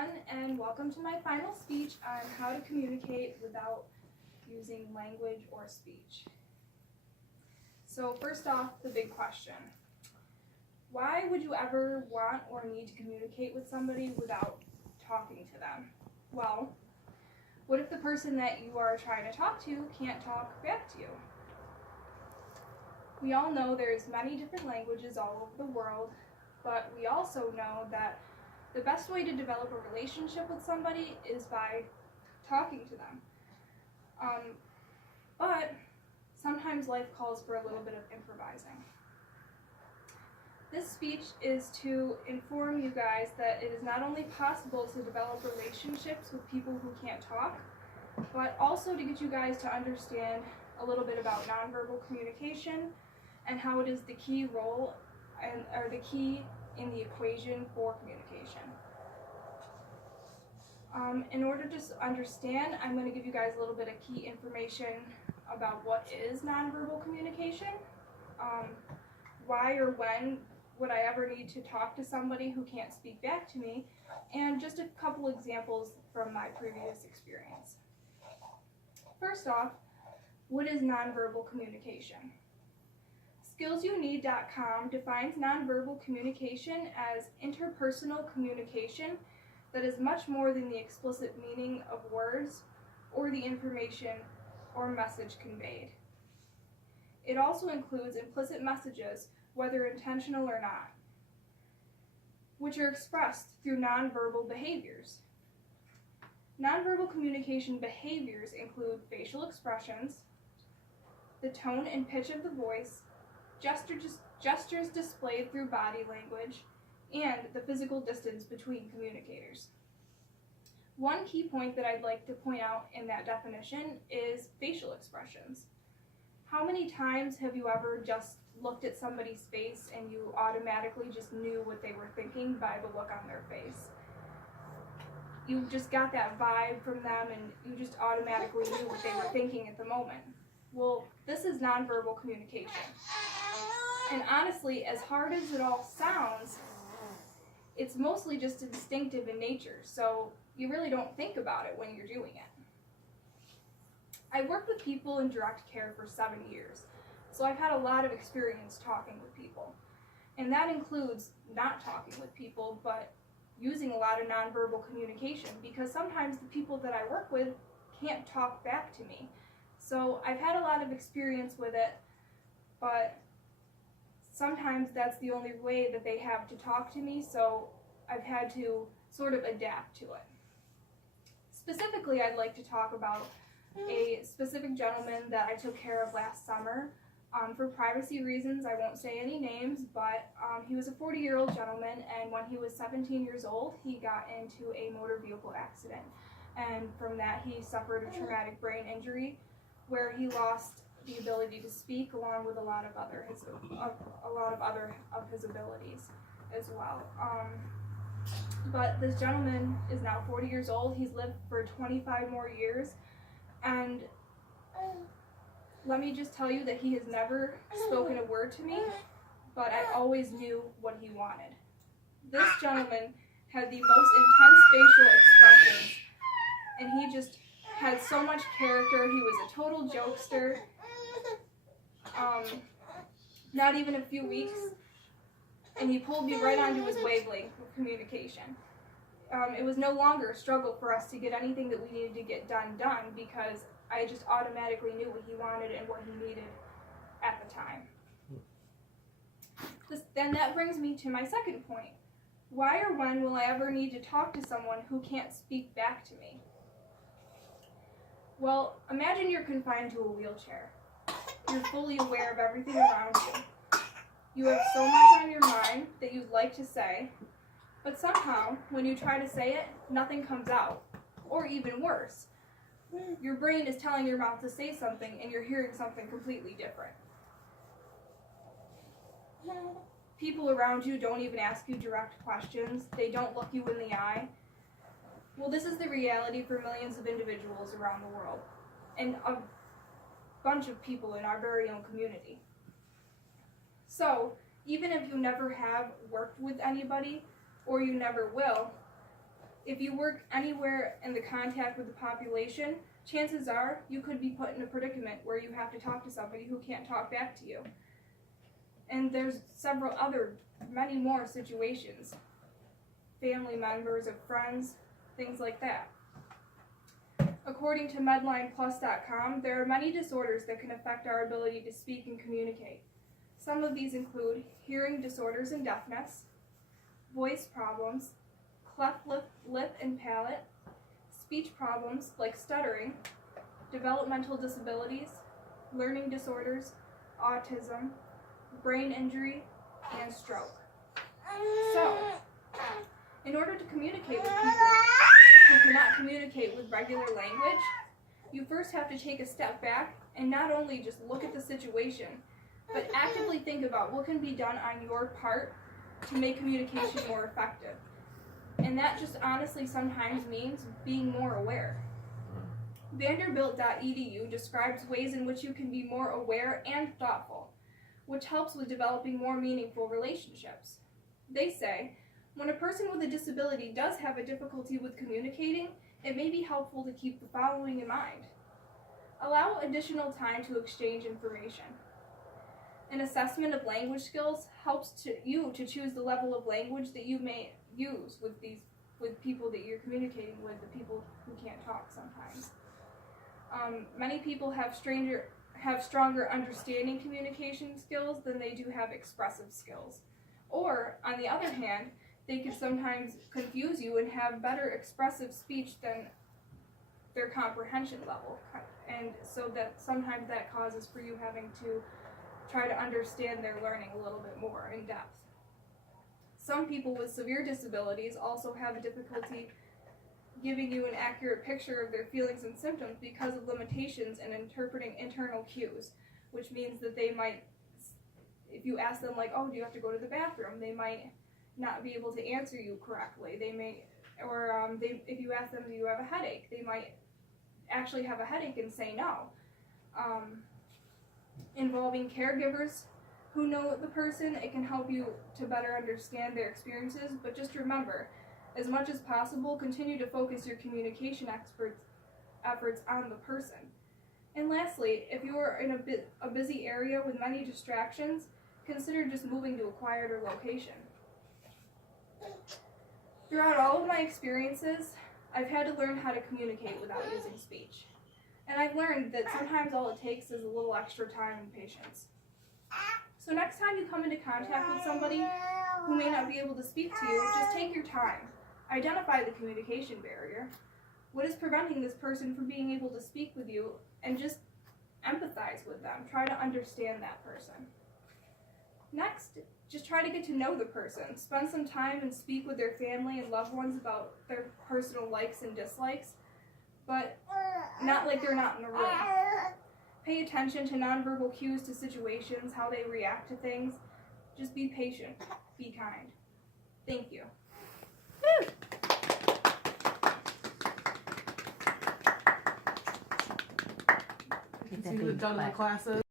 everyone, and welcome to my final speech on how to communicate without using language or speech. So first off, the big question. Why would you ever want or need to communicate with somebody without talking to them? Well, what if the person that you are trying to talk to can't talk back to you? We all know there's many different languages all over the world, but we also know that the best way to develop a relationship with somebody is by talking to them. But sometimes life calls for a little bit of improvising. This speech is to inform you guys that it is not only possible to develop relationships with people who can't talk, but also to get you guys to understand a little bit about nonverbal communication and how it is the key role or the key in the equation for communication. In order to understand, I'm going to give you guys a little bit of key information about what is nonverbal communication, why or when would I ever need to talk to somebody who can't speak back to me, and just a couple examples from my previous experience. First off, what is nonverbal communication? SkillsYouNeed.com defines nonverbal communication as interpersonal communication that is much more than the explicit meaning of words or the information or message conveyed. It also includes implicit messages, whether intentional or not, which are expressed through nonverbal behaviors. Nonverbal communication behaviors include facial expressions, the tone and pitch of the voice, gestures displayed through body language, and the physical distance between communicators. One key point that I'd like to point out in that definition is facial expressions. How many times have you ever just looked at somebody's face and you automatically just knew what they were thinking by the look on their face? You just got that vibe from them and you just automatically knew what they were thinking at the moment. Well, this is nonverbal communication. And honestly, as hard as it all sounds, it's mostly just instinctive in nature, so you really don't think about it when you're doing it. I worked with people in direct care for 7 years, so I've had a lot of experience talking with people. And that includes not talking with people, but using a lot of nonverbal communication, because sometimes the people that I work with can't talk back to me. So I've had a lot of experience with it, but sometimes that's the only way that they have to talk to me, so I've had to sort of adapt to it. Specifically, I'd like to talk about a specific gentleman that I took care of last summer. For privacy reasons, I won't say any names, but he was a 40-year-old gentleman, and when he was 17 years old, he got into a motor vehicle accident. And from that, he suffered a traumatic brain injury where he lost the ability to speak, along with a lot of other of his abilities as well. But this gentleman is now 40 years old. He's lived for 25 more years, and let me just tell you that he has never spoken a word to me, but I always knew what he wanted. This gentleman had the most intense facial expressions, and he just had so much character. He was a total jokester. Not even a few weeks, and he pulled me right onto his wavelength of communication. It was no longer a struggle for us to get anything that we needed to get done because I just automatically knew what he wanted and what he needed at the time. Then that brings me to my second point. Why or when will I ever need to talk to someone who can't speak back to me? Well, imagine you're confined to a wheelchair. You're fully aware of everything around you. You have so much on your mind that you'd like to say, but somehow, when you try to say it, nothing comes out. Or even worse, your brain is telling your mouth to say something and you're hearing something completely different. People around you don't even ask you direct questions. They don't look you in the eye. Well, this is the reality for millions of individuals around the world, and a bunch of people in our very own community. So, even if you never have worked with anybody, or you never will, If you work anywhere in the contact with the population, chances are you could be put in a predicament where you have to talk to somebody who can't talk back to you. And there's many more situations. Family members of friends, things like that. According to MedlinePlus.com, there are many disorders that can affect our ability to speak and communicate. Some of these include hearing disorders and deafness, voice problems, cleft lip and palate, speech problems like stuttering, developmental disabilities, learning disorders, autism, brain injury, and stroke. So, in order to communicate with people who cannot communicate with regular language, you first have to take a step back and not only just look at the situation, but actively think about what can be done on your part to make communication more effective. And that just honestly sometimes means being more aware. Vanderbilt.edu describes ways in which you can be more aware and thoughtful, which helps with developing more meaningful relationships. They say, when a person with a disability does have a difficulty with communicating, it may be helpful to keep the following in mind. Allow additional time to exchange information. An assessment of language skills helps you to choose the level of language that you may use with people that you're communicating with, the people who can't talk sometimes. Many people have stronger understanding communication skills than they do have expressive skills. Or, on the other hand, they can sometimes confuse you and have better expressive speech than their comprehension level. And so that sometimes that causes for you having to try to understand their learning a little bit more in depth. Some people with severe disabilities also have a difficulty giving you an accurate picture of their feelings and symptoms because of limitations in interpreting internal cues, which means that they might, if you ask them like, oh, do you have to go to the bathroom, they might not be able to answer you correctly. They may, or if you ask them, do you have a headache, they might actually have a headache and say no. Involving caregivers who know the person, it can help you to better understand their experiences, but just remember, as much as possible, continue to focus your communication efforts on the person. And lastly, if you are in a busy area with many distractions, consider just moving to a quieter location. Throughout all of my experiences, I've had to learn how to communicate without using speech. And I've learned that sometimes all it takes is a little extra time and patience. So next time you come into contact with somebody who may not be able to speak to you, just take your time. Identify the communication barrier. What is preventing this person from being able to speak with you, and just empathize with them. Try to understand that person. Next, just try to get to know the person. Spend some time and speak with their family and loved ones about their personal likes and dislikes, but not like they're not in the room. Pay attention to nonverbal cues to situations, how they react to things. Just be patient. Be kind. Thank you. You can see who's done in the classes.